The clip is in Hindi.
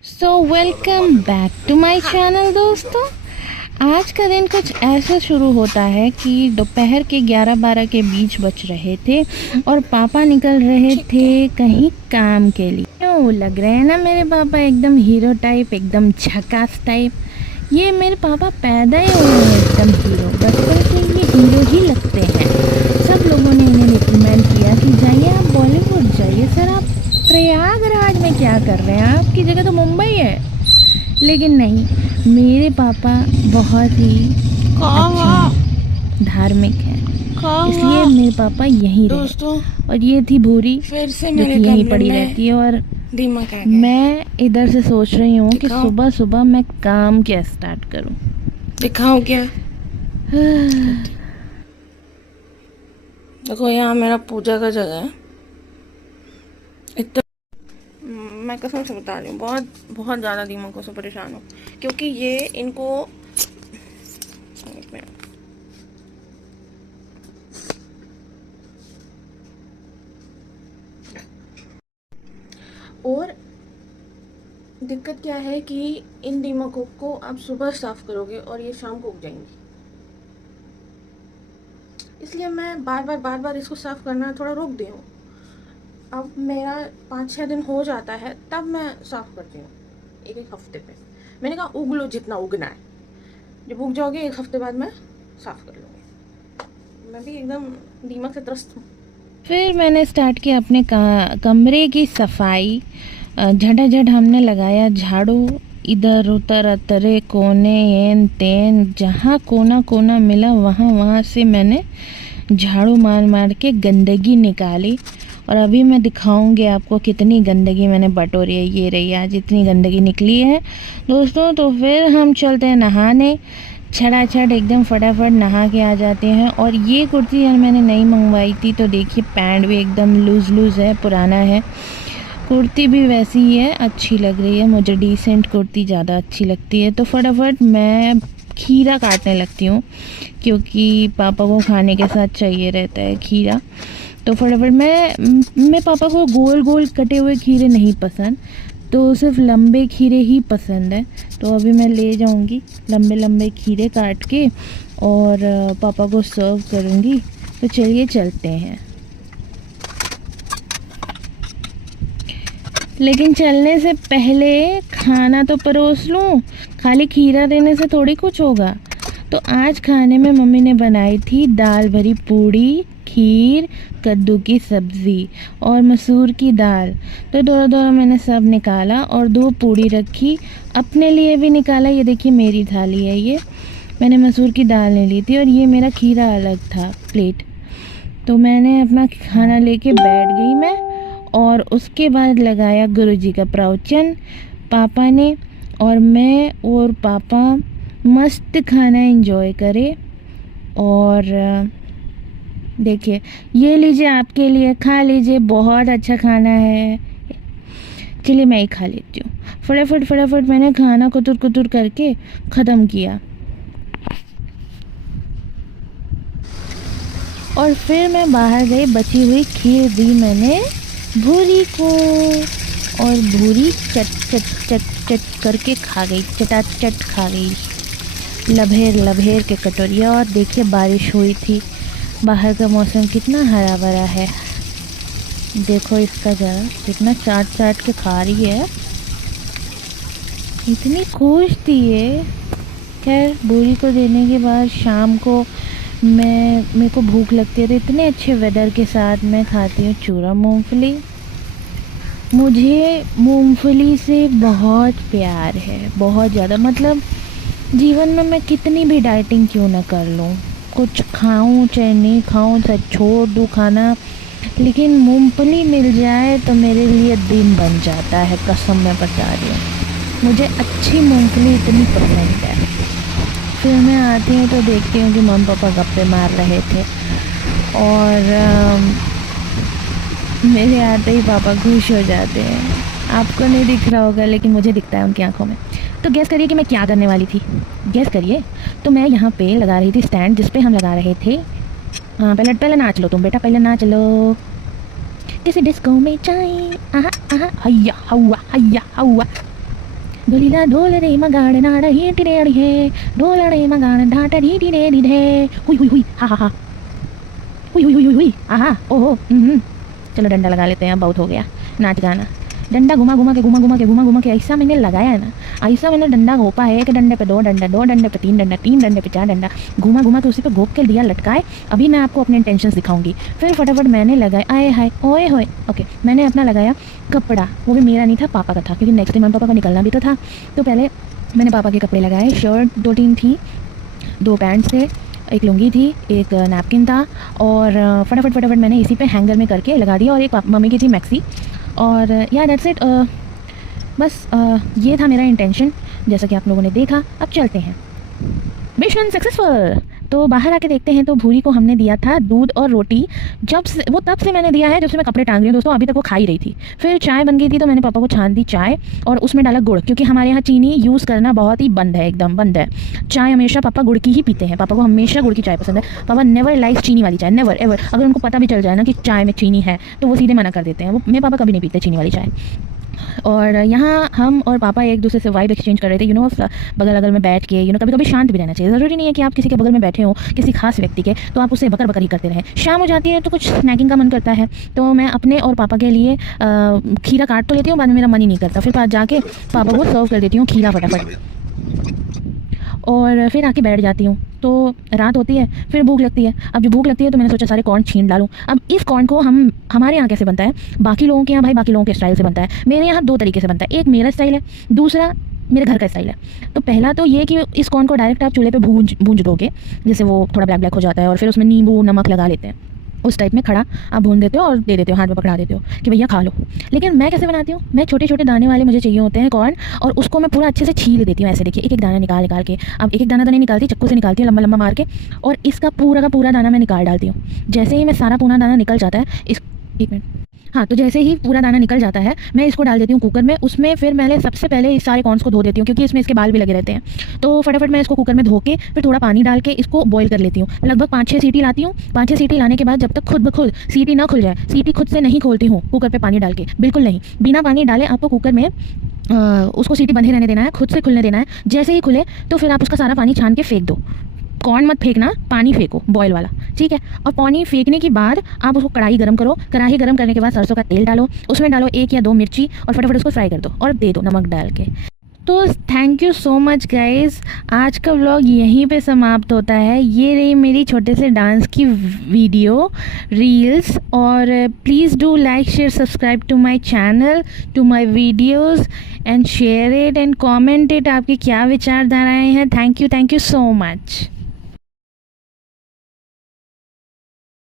Welcome back to my channel दोस्तों। आज का दिन कुछ ऐसा शुरू होता है कि दोपहर के 11-12 के बीच बज रहे थे और पापा निकल रहे थे कहीं काम के लिए। क्यों लग रहे हैं ना मेरे पापा एकदम हीरो टाइप, एकदम झकास टाइप। ये मेरे पापा पैदा ही हुए हैं एकदम हीरो, बचपन से ये हीरो ही लगते हैं। सब लोगों ने इन्हें रिकमेंड किया कि जाइए आप बॉलीवुड जाइए। सर आप प्रयागराज में क्या कर रहे हैं, आपकी जगह तो मुंबई है। लेकिन नहीं, मेरे पापा बहुत ही अच्छे हैं, धार्मिक हैं, इसलिए मेरे पापा यहीं रहे। और ये थी भूरी फिर से जो कि यहीं पड़ी रहती है। और मैं इधर से सोच रही हूँ कि सुबह सुबह मैं काम क्या स्टार्ट करूँ। दिखाऊं क्या? देखो यहाँ मेरा पूजा का जगह है। इतना मैं कसम से बता रही हूँ, बहुत बहुत ज़्यादा दिमागों से परेशान हूँ, क्योंकि ये इनको और दिक्कत क्या है कि इन दिमागों को आप सुबह साफ करोगे और ये शाम को उग जाएंगे। इसलिए मैं बार बार इसको साफ करना थोड़ा रोक दी हूँ। अब मेरा 5-6 दिन हो जाता है तब मैं साफ करती हूँ, एक हफ्ते पे। मैंने कहा उग लो जितना उगना है, जब उग जाओगे 1 हफ्ते बाद मैं साफ कर लूँगी। मैं भी एकदम दिमाग से त्रस्त हूँ। फिर मैंने स्टार्ट किया अपने कमरे की सफाई। झटाझट हमने लगाया झाड़ू, इधर उधर अतरे कोने एन तेन, जहाँ कोना कोना मिला वहाँ से मैंने झाड़ू मार मार के गंदगी निकाली। और अभी मैं दिखाऊंगी आपको कितनी गंदगी मैंने बटोरी है। ये रही आज इतनी गंदगी निकली है दोस्तों। तो फिर हम चलते हैं नहाने, छटाछट एकदम फटाफट नहा के आ जाते हैं। और ये कुर्ती यार मैंने नई मंगवाई थी, तो देखिए पैंट भी एकदम लूज़ है, पुराना है। कुर्ती भी वैसी ही है, अच्छी लग रही है मुझे, डिसेंट कुर्ती ज़्यादा अच्छी लगती है। तो फटाफट मैं खीरा काटने लगती हूँ, क्योंकि पापा को खाने के साथ चाहिए रहता है खीरा। तो फटाफट मैं पापा को गोल गोल कटे हुए खीरे नहीं पसंद, तो सिर्फ लंबे खीरे ही पसंद है। तो अभी मैं ले जाऊंगी लंबे लंबे खीरे काट के और पापा को सर्व करूंगी। तो चलिए चलते हैं। लेकिन चलने से पहले खाना तो परोस लूँ, खाली खीरा देने से थोड़ी कुछ होगा। तो आज खाने में मम्मी ने बनाई थी दाल भरी पूड़ी, खीर, कद्दू की सब्ज़ी और मसूर की दाल। तो दोनों मैंने सब निकाला और 2 पूड़ी रखी, अपने लिए भी निकाला। ये देखिए मेरी थाली है, ये मैंने मसूर की दाल ले ली थी और ये मेरा खीरा अलग था प्लेट। तो मैंने अपना खाना लेके बैठ गई मैं, और उसके बाद लगाया गुरुजी का प्रवचन पापा ने। और मैं और पापा मस्त खाना एंजॉय करे। और देखिए ये लीजिए आपके लिए, खा लीजिए, बहुत अच्छा खाना है। चलिए मैं ही खा लेती हूँ। फटाफट मैंने खाना कुतुर करके ख़त्म किया। और फिर मैं बाहर गई, बची हुई खीर दी मैंने भूरी को, और भूरी चट करके खा गई, चटाचट खा गई, लभेर के कटोरिया। और देखिए बारिश हुई थी, बाहर का मौसम कितना हरा भरा है। देखो इसका जरा कितना चाट के खा रही है, इतनी खुश थी ये। खैर भूरी को देने के बाद शाम को मेरे को भूख लगती है, तो इतने अच्छे वेदर के साथ मैं खाती हूँ चूरा मूंगफली। मुझे मूंगफली से बहुत प्यार है, बहुत ज़्यादा। मतलब जीवन में मैं कितनी भी डाइटिंग क्यों ना कर लूँ, कुछ खाऊं चाहे नहीं खाऊं, चाहे छोड़ दूँ खाना, लेकिन मूंगफली मिल जाए तो मेरे लिए दिन बन जाता है। कसम मैं बता रही हूँ, मुझे अच्छी मूंगफली इतनी पसंद है। फिर मैं आती हूँ तो देखती हूँ कि मम्मी पापा गप्पे मार रहे थे, और मेरे आते ही पापा खुश हो जाते हैं। आपको नहीं दिख रहा होगा लेकिन मुझे दिखता है उनकी आंखों में। तो गैस करिए कि मैं क्या करने वाली थी, गैस करिए। तो मैं यहाँ पे लगा रही थी स्टैंड, जिस पे हम लगा रहे थे। हाँ पहले नाच लो तुम बेटा, पहले नाच लो। किसी डिस्को में जाए, आहा आहा, हैया हवा हैया हवा। डोलीला डोल रे मगाड़ नाड़ ही टिरेड़ी है, डोल रे मगाड़ ढाटा ढी ढी ढी ढे, हुई हा हा हा, हुई आहा ओहो। चलो डंडा लगा लेते हैं, अब बहुत हो गया नाच गाना। डंडा घुमा के ऐसा मैंने लगाया है ना, ऐसा मैंने डंडा घोपा है कि डंडे पे दो डंडे पे तीन डंडे पे चार डंडा, घुमा के उसी पे घोप के दिया लटकाए। अभी मैं आपको अपने इंटेंशंस दिखाऊंगी। फिर फटाफट मैंने लगाया, आए हाय ओए होए, ओके मैंने अपना लगाया कपड़ा, वो भी मेरा नहीं था, पापा का था, क्योंकि नेक्स्ट डे मम्मी पापा को निकलना भी तो था। तो पहले मैंने पापा के कपड़े लगाए, शर्ट 2-3 थी, 2 पैंट्स थे, एक लुंगी थी, एक नैपकिन था, और फटाफट मैंने इसी पे हैंगर में करके लगा दिया, और एक मम्मी की थी मैक्सी, और या दैट्स इट। बस ये था मेरा इंटेंशन, जैसा कि आप लोगों ने देखा। अब चलते हैं, मिशन सक्सेसफुल। तो बाहर आके देखते हैं, तो भूरी को हमने दिया था दूध और रोटी, तब से मैंने दिया है जब से मैं कपड़े टांग रही हूँ दोस्तों, अभी तक वो खा ही रही थी। फिर चाय बन गई थी, तो मैंने पापा को छान दी चाय, और उसमें डाला गुड़, क्योंकि हमारे यहाँ चीनी यूज़ करना बहुत ही बंद है, एकदम बंद है। चाय हमेशा पापा गुड़ की ही पीते हैं, पापा को हमेशा गुड़ की चाय पसंद है। पापा नेवर लाइक चीनी वाली चाय, नेवर एवर। अगर उनको पता भी चल जाए ना कि चाय में चीनी है, तो वो सीधे मना कर देते हैं, वो मेरे पापा कभी नहीं पीते चीनी वाली चाय। और यहाँ हम और पापा एक दूसरे से वाइब एक्सचेंज कर रहे थे, बगल अगल में बैठ के, कभी कभी शांत भी रहना चाहिए। ज़रूरी नहीं है कि आप किसी के बगल में बैठे हो, किसी खास व्यक्ति के, तो आप उससे बकर ही करते रहें। शाम हो जाती है तो कुछ स्नैकिंग का मन करता है, तो मैं अपने और पापा के लिए खीरा काट तो लेती हूँ, बाद में मेरा मन ही नहीं करता, फिर जाके पापा को सर्व कर देती हूँ खीरा फटाफट, और फिर आके बैठ जाती हूँ। तो रात होती है, फिर भूख लगती है। अब जो भूख लगती है तो मैंने सोचा सारे कॉर्न छीन डालूँ। अब इस कॉर्न को हमारे यहाँ कैसे बनता है, बाकी लोगों के यहाँ भाई बाकी लोगों के स्टाइल से बनता है, मेरे यहाँ 2 तरीके से बनता है। एक मेरा स्टाइल है, दूसरा मेरे घर का स्टाइल है। तो पहला तो ये कि इस कॉर्न को डायरेक्ट आप चूल्हे पे भूंज दोगे, जैसे वो थोड़ा ब्लैक हो जाता है, और फिर उसमें नींबू नमक लगा लेते हैं, उस टाइप में खड़ा आप भून देते हो और दे देते हो, हाथ में पकड़ा देते हो कि भैया खा लो। लेकिन मैं कैसे बनाती हूँ, मैं छोटे छोटे दाने वाले मुझे चाहिए होते हैं कॉर्न, और उसको मैं पूरा अच्छे से छील देती हूँ। ऐसे देखिए, एक एक दाना निकाल के, अब एक एक दाना तो नहीं निकालती, चक्कू से निकालती हूँ लंबा मार के, और इसका पूरा का पूरा दाना मैं निकाल डालती हूँ। जैसे ही मैं सारा पूरा दाना निकल जाता है, एक मिनट, हाँ, तो जैसे ही पूरा दाना निकल जाता है, मैं इसको डाल देती हूँ कुकर में। उसमें फिर सबसे पहले इस सारे कॉर्न्स को धो देती हूँ, क्योंकि इसमें इसके बाल भी लगे रहते हैं। तो फटाफट मैं इसको कुकर में धो के फिर थोड़ा पानी डाल के इसको बॉईल कर लेती हूँ। लगभग 5-6 सीटी लाती हूँ। 5-6 सीटी लाने के बाद जब तक खुद ब खुद सीटी ना खुल जाए, सीटी खुद से नहीं खोलती हूँ कुकर पर पानी डाल के, बिल्कुल नहीं, बिना पानी डाले आपको कुकर में उसको सीटी बंधे रहने देना है, खुद से खुलने देना है। जैसे ही खुले तो फिर आप उसका सारा पानी छान के फेंक दो। कॉर्न मत फेंकना, पानी फेंको बॉयल वाला, ठीक है। और पानी फेंकने के बाद आप उसको कढ़ाई गरम करो। कढ़ाई गरम करने के बाद सरसों का तेल डालो, उसमें डालो 1 या 2 मिर्ची, और फटाफट उसको फ्राई कर दो और दे दो नमक डाल के। तो thank you so much guys, आज का व्लॉग यहीं पे समाप्त होता है। ये रही मेरी छोटे से डांस की वीडियो रील्स, और please do like share subscribe to my channel, to my videos, and share it and comment it, आपकी क्या विचारधाराएं हैं। Thank you so much.